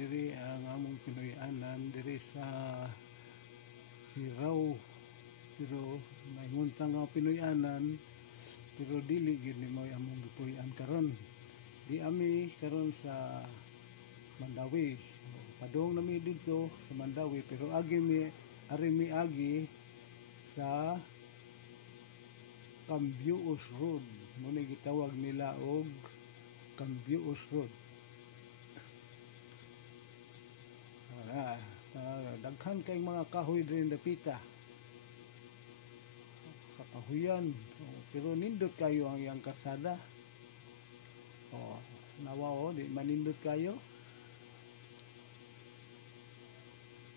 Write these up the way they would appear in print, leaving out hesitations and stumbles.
diri ang among Pinoy-anan diri sa Siraw. Pero maingunta nga Pinoy-anan pero dili gid ni mo among gipuy-an karon. Di ami karon sa Mandawi. Padung nami dito sa Mandawi pero agi mi sa Cambios Road. Muna gitawag nila og Cambios Road. Daghan kay mga kahoy din dapita sa kahuyan. Pero nindot kayo ang iyang karsada. Nawa di manindot kayo.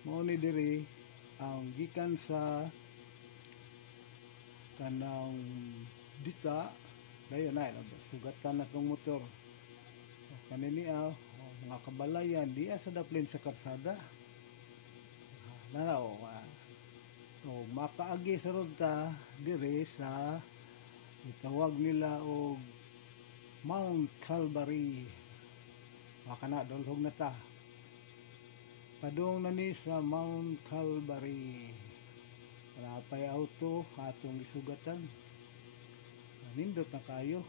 Mao ni diri ang gikan sa kanang dita dayon na sugatan na tong motor. Kanini mga kabalayan diya sa daplin sa karsada. Makaagi sa rugta dire sa itawag nila og Mount Calvary. Makana dolhog na ta. Padung na ni sa Mount Calvary. Napay auto atong isugatan. Nindot na kayo.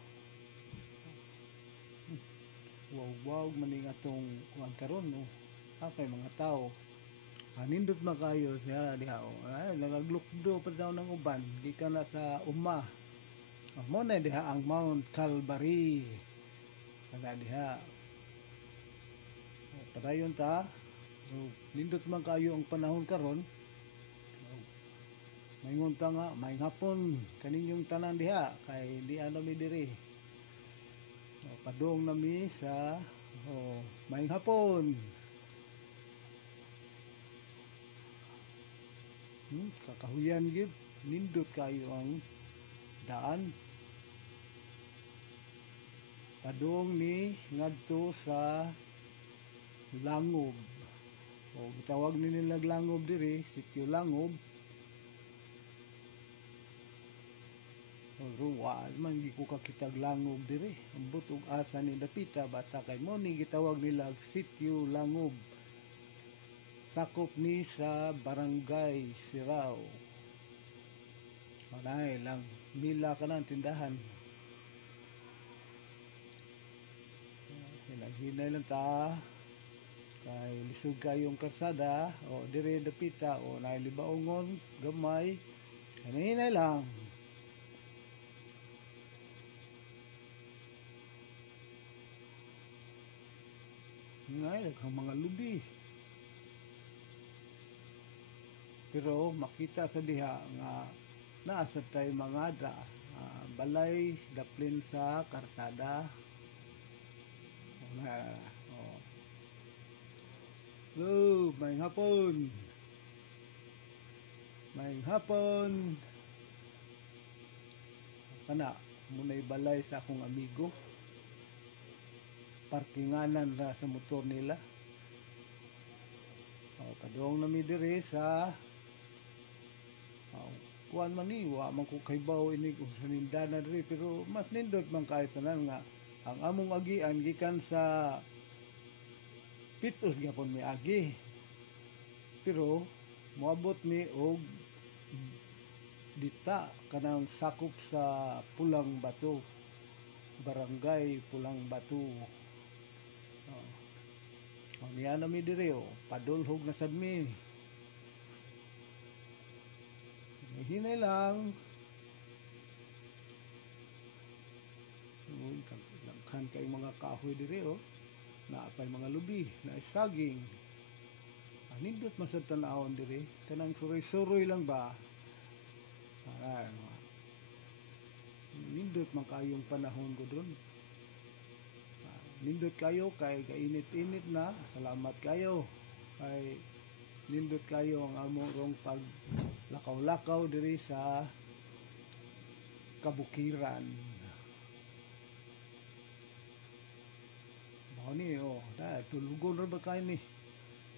Wow maning atong kuan karon no. Apay mga tao. Nindot na kayo siya diha. Nagaglukdo pa daw ng uban gikan na sa uma. Mo na diha ang Mount Calvary. Kana diha. Padayon ta. Nindot man kayo ang panahon karon. Maingunta nga, may hapon kaninyong tanan diha kay di mi diri. Padung nami sa may hapon. Kakahuyan gid, nindot kayo ang daan. Padung ni ngadto sa Langob. Gitawag nila Langob diri, Sitio Langob. Ruwa man gi ko kakitag Langob diri. Ambot og asa ni dapita bata kay mo ni gitawag nila Sitio Langob. Sakop ni sa Barangay Siraw. Anay lang mila ka ng tindahan. Hinay lang ta kay lisod kayong karsada dire dapita nailibaongon gamay. Hinay lang. Ngay daghang mga lubi. Pero makita sa diha nga naasa tay mga balay daplin sa karsada. May hapon. Kana munay balay sa akong amigo. Parkinganan ra sa motor nila. Padung nami diri sa kuan man ni wa man ko kaybaw ini kung sa nindana diri pero mas nindot man kahit tanan nga ang among agian gikan sa pitos gyapon mi agi. Pero moabot mi og dita kanang sakop sa Pulang Bato. Barangay Pulang Bato. Niya na mi diri padulhog na sad mi. Hinay lang. Daghan kay mga kahoy diri naapay mga lubi na saging. Nindot man sad tan-awon diri kanang suroy-suroy lang ba. Nindot man kayong panahon ko dron. Nindot kayo kay kainit-init na. Salamat kayo. Kay nindot kayo ang among pag lakaw-lakaw diri sa kabukiran. Mao ni tulugon ra ba kayo ni?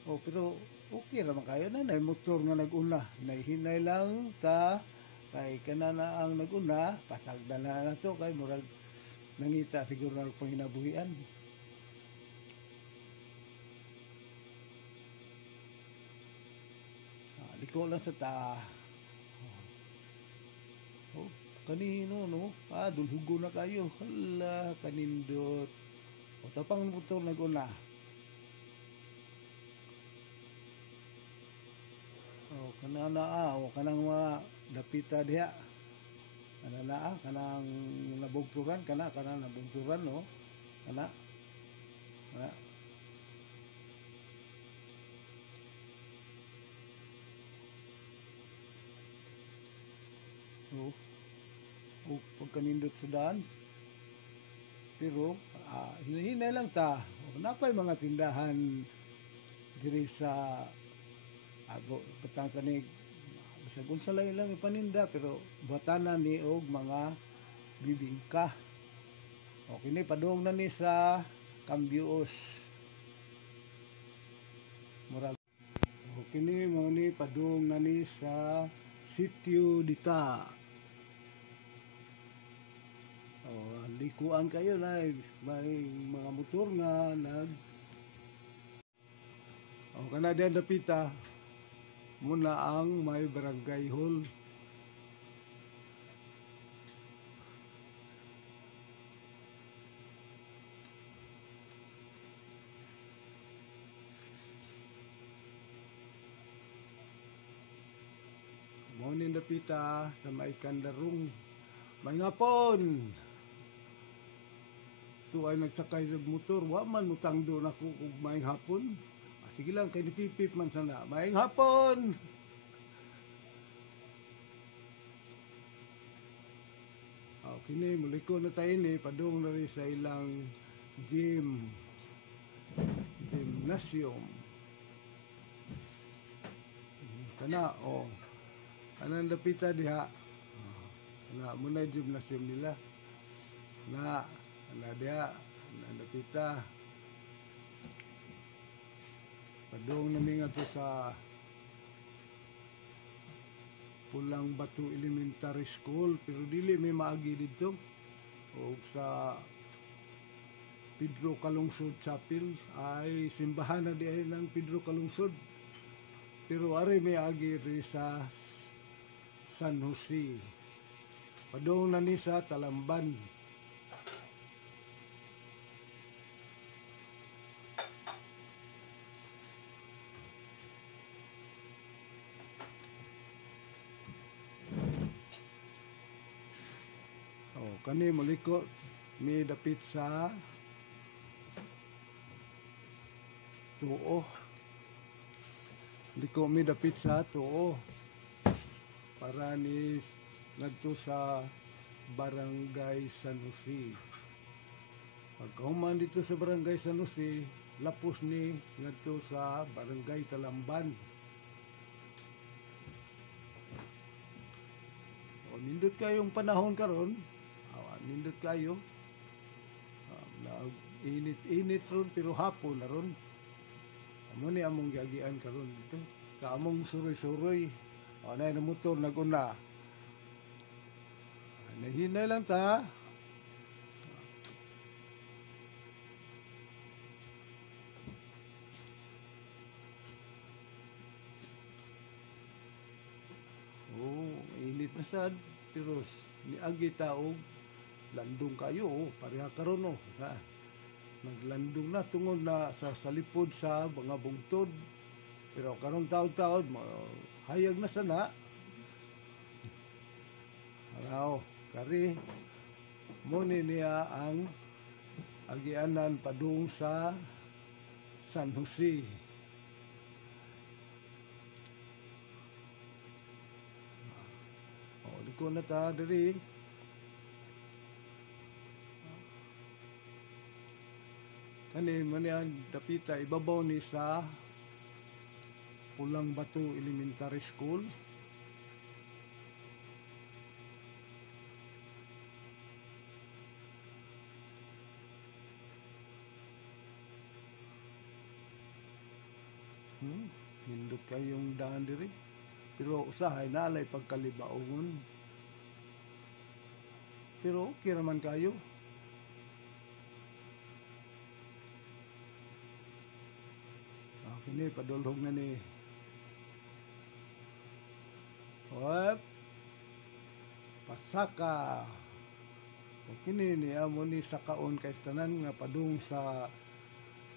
Pero okay ra man kayo na motor nga nag-una. Hinay lang ta kay kana na ang nag-una, pasagdan na to kay murag nangita siguro na panginabuhian. liko lang sa ta. Oh, kanino no? Dulhugo na kayo. Hala, kanindot. O tapang motor naguna. O kanana o kanang mga dapita diha. Kanana kanang nabugturan kanang nabugturan no. Kana. O, pagkanindot sa daan. Pero hinahinay lang ta. Napay mga tindahan diri sa batang tanig. Bisag unsa lang ipaninda pero batanan ni og mga bibingka. O kini padung na ni sa Cambios. Murag kini mao ni padung na ni sa Sitio Dita. Likuan kayo na may mga motor nga kana diyan dapita muna ang may barangay hall. Mao ni dapita sa may Kandarong. May ngapon. Ay nagsakay sa motor, wa man mutangdo na ko kung maing hapon. Sige lang, kay nipipip man sana. Maing hapon! Kini, muliko na tayo ni, padung na rin sa ilang gymnasium. Kana, kanang dapita diha. Kana, muna yung gymnasium nila. Ana dia napita padung nami nga to sa Pulang Batu Elementary School pero dili may maagi dito o sa Pedro Calungsod Chapel ay simbahan na di ay ng Pedro Calungsod pero ari may agi ri sa San Jose padung na ni sa Talamban. Kani muliko mi dapit sa Tuo. Liko mi dapit sa Tuo. Para ni ngadto sa Barangay San Jose. Pagkahuman dito sa Barangay San Jose, lapos ni ngadto sa Barangay Talamban. Nindot kayong panahon karon. Nindot kayo init ron pero hapon na ron amo ni among giagian karon dito sa among suroy-suroy na motor naguna nahinay lang ta init na sad pero niagi taog landong kayo pareha karon naglandong na tungod na sa salipod sa mga bungtod pero karon taod-taod hayag na sana araw kari mo niya ang agianan padung sa San Jose. Liko na ta diri kani man dapita ibabaw ni sa Pulang Batu Elementary School. Hindot kayong daan diri pero usahay nalay pagkalibaongon pero okay naman kayo. Kini padulhog na ni Wep, pasaka. O kini niya mo ni sakaon kay tanan nga padung sa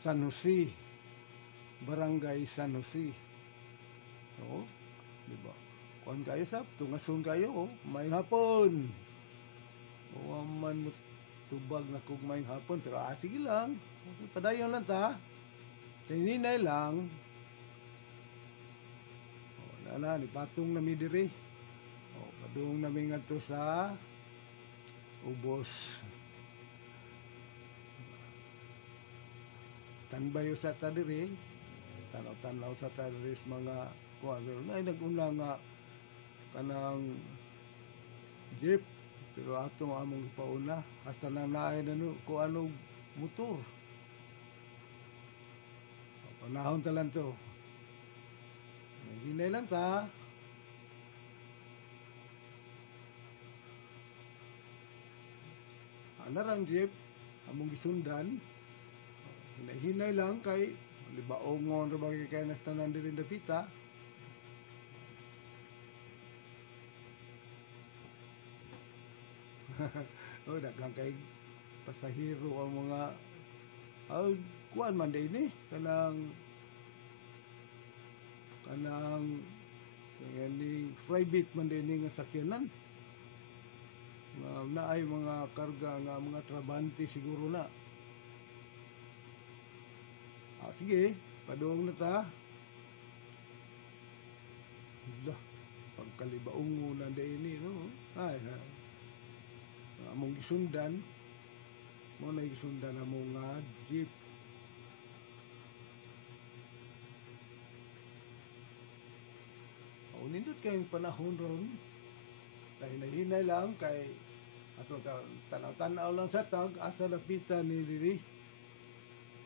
San Jose, Barangay San Jose. O, di ba? Kuan kayo sab, tungason kayo, may hapon. O man mo tubag na kog may hapon, pero sige lang. Okay, padayon lang ta. Tininay lang. O, na, ni patong na mi diri. O, padung nami ngadto sa ubos. Tanbayo sa ta diri, tanaw-tanaw sa ta diri sa mga kuan ay nag-una nga kanang jeep, pero atong among ipauna hasta nang naay na ko ano motor. Panahon ta lang to. Hinay lang ta. Anarang jeep among gisundan. Hinay lang kay libaongon ra bagay kay nastanan diri dapita. O daghang kay pasahero ang mga kuan man din ni kanang ni private man din nga sakyanan nga naay mga karga nga mga trabante siguro na. Sige, padung na ta. Dah, pagkalibaungo na din ni no. Ay, among gisundan mo na gisundan among jeep. O nindot kayong panahon ron kay nahinay lang kay ato tanaw-tanaw lang sa tag asa lapitan ni diri,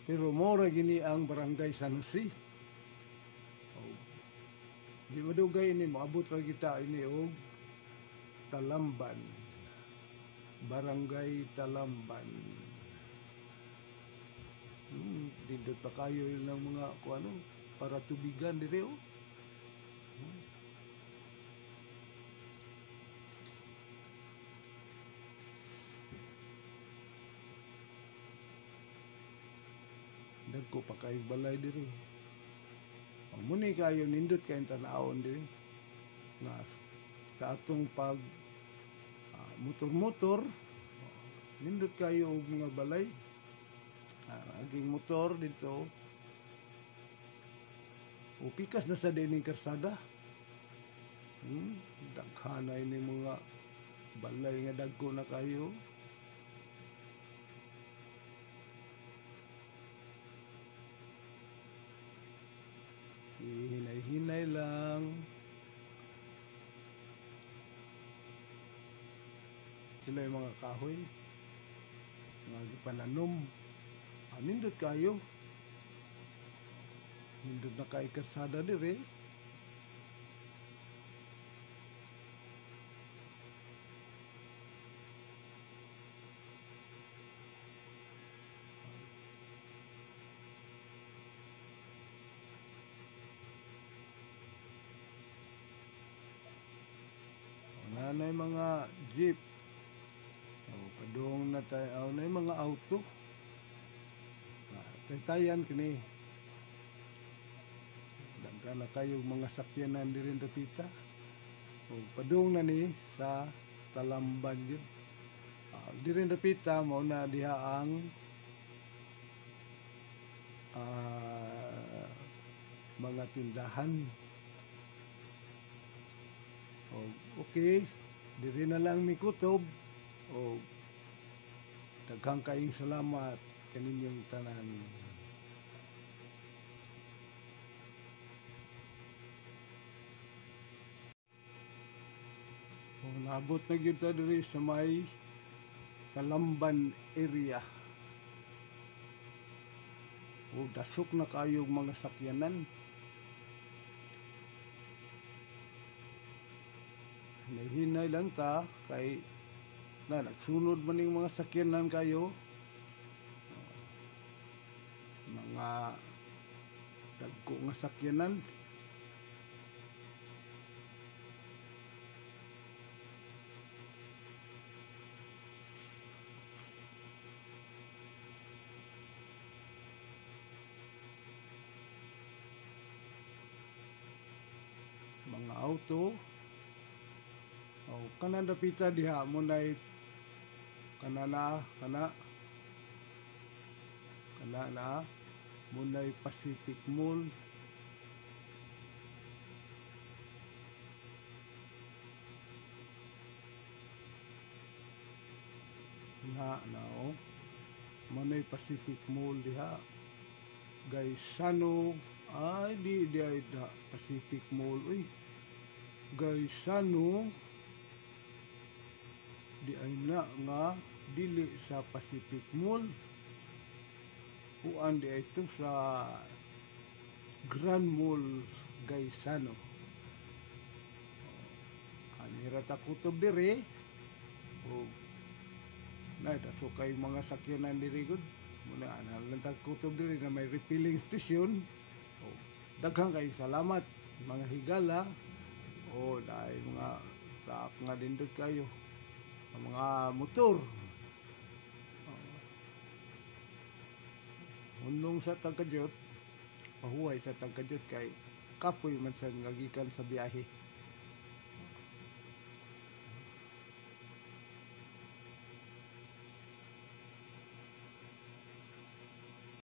pero mora gini ang Barangay San Jose. O, di madugay ini moabot ra kita ini og Talamban, Barangay Talamban. Dindot pa kayo ng mga kuano para tubigan dire o. Dagko pa kay balay diri. Muni kayo nindot kayong tanawon diri nga sa atong pag motor-motor, nindot kayo og mga balay. Aging motor dito o pikas na sa dining karsada. Daghanay ni mga balay nga dagko na kayo. Hinay-hinay lang. Sila yung mga kahoy mga pananom. Nindot kayo. Nindot na kay kasada dire. Nanay mga jeep. Padung na tayo. Nanay mga auto. Taytayan kini. Daghan na kayo mga sakyanan diri dapita. Padung na ni sa Talamban yun. Diri dapita mo na diha ang mga tindahan. Okay, diri na lang mi kutob. Daghang kayong salamat kaninyong tanan. Naabot na gyud ta diri sa may Talamban area. Dasok na kayo mga sakyanan. Nahinay lang ta kay nagsunod man yung mga sakyanan kayo. Mga dagko nga sakyanan. auto. Kanan dapita diha mo nay kana na mo nay Pacific Mall. Mo nay Pacific Mall diha. Gaisano ay di ay da Pacific Mall uy. Gaisano di ay na nga dili sa Pacific Mall. Uan di ay ito sa Grand Mall Gaisano. Anira ta kutob diri. O na daso kay mga sakyanan diri gud. Muna analan ta kutob diri na may refilling station. Daghang kay salamat mga higala. Dahil mga saak nga dindot kayo. Mga motor. Unong sa Tagkadiyot, pahuway sa Tagkadiyot kay kapoy man sa ngagikan sa biyahe.